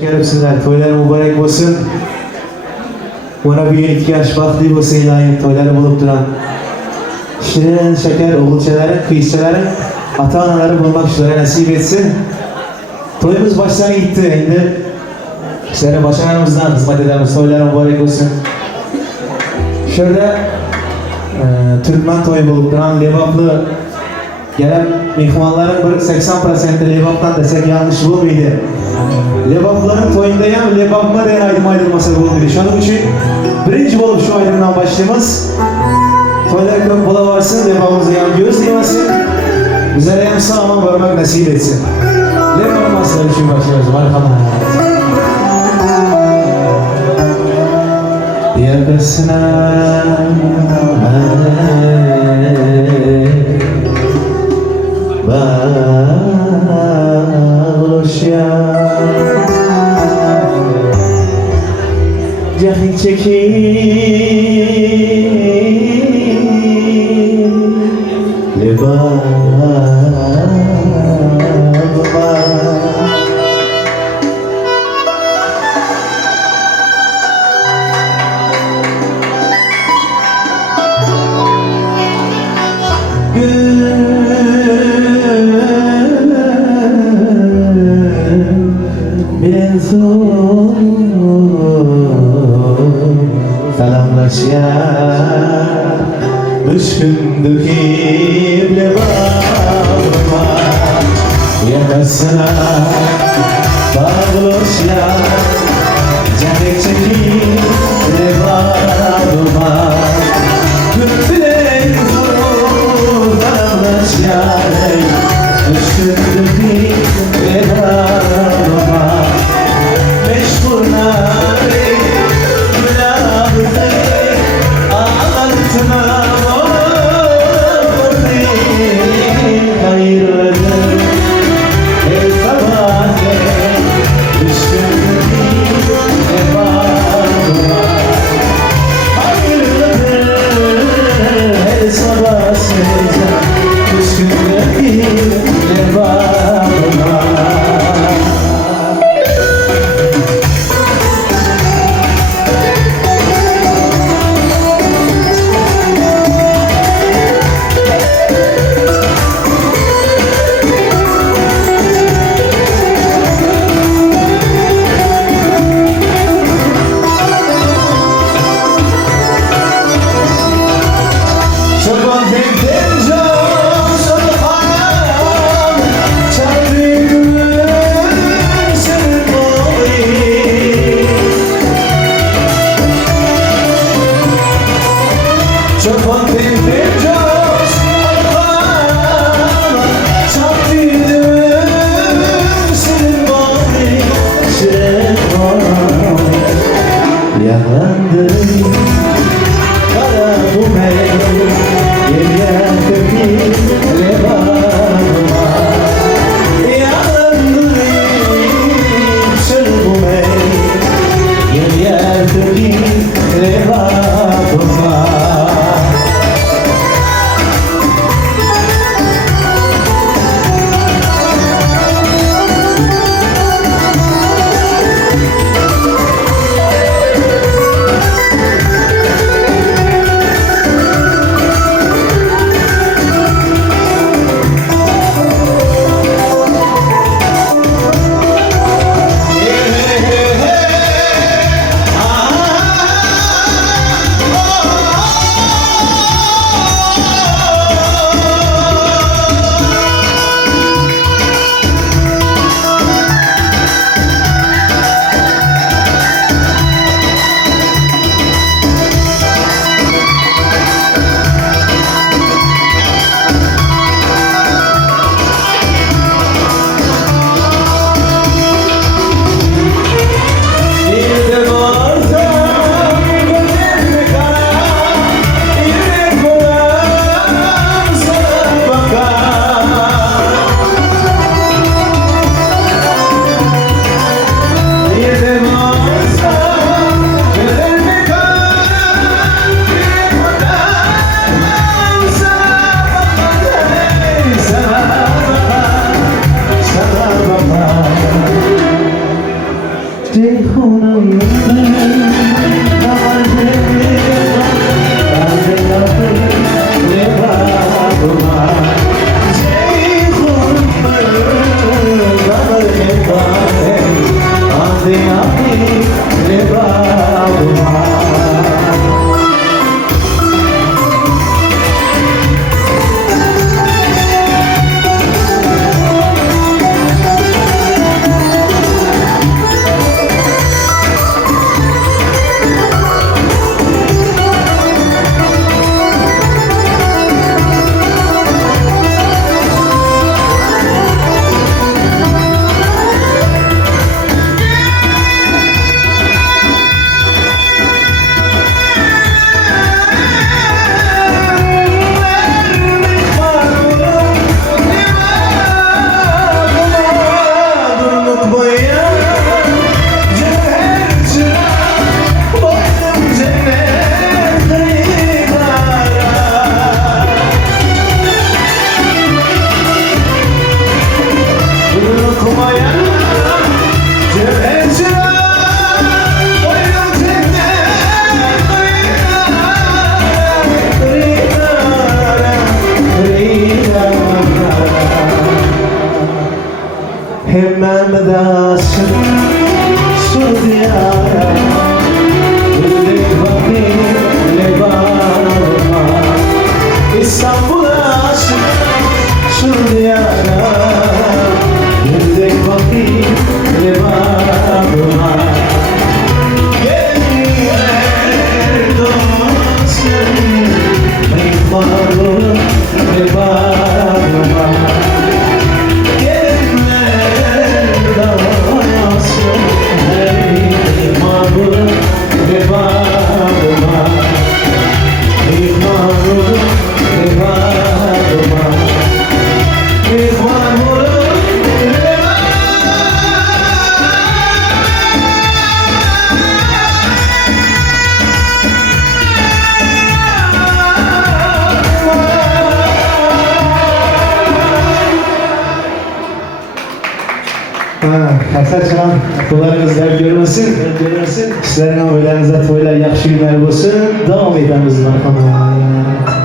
Gelipsinler, toylar mübarek olsun. Ona bir ihtiyaç baklı olsun ilahi toyları bulup duran. Şirin, şeker, oğulçaların, kıyısçaların, ata-anaları bulmak üzere nasip etsin. Toyumuz baştan gitti. Şimdi sizlere başkanımızdan hizmet ederiz. Toylar mübarek olsun. Şurada Türkmen toyu bulup duran Levaplı gelen mihmanların 80% Levap'tan desek yanlış bulmaydı. Levapların toyundayım, Levap'ma da aydılmasa bulmaydı. Şunun için birinci bulup şu aydımdan başlayımız. Toylar çok bola varsın, Levap'ımızı yan göz yemesin. Bizlere hem sağlam varmak nasip etsin. Levap'ın masları için başlıyoruz. Marhaban. Yakasına bağışya Cahil çekil lebağıma Salamlaşya düşkündük lebağıma yakasına bağlaşya Cahil çekil lebağıma Gültüley salamlaşya düşkündük lebağıma Meşgulna Ceyhunum Hemmem dasın su diyara Öldük vakitle bağırma İstanbul aşık su diyara Öldük vakitle bağırma Gelinler dostum Meyvarım ve bağırma Hasan Çalan, kullarınız dert görmesin, sizlerin amellerinize toylar, yaxşı günler olsun, devam edemiz bakalım.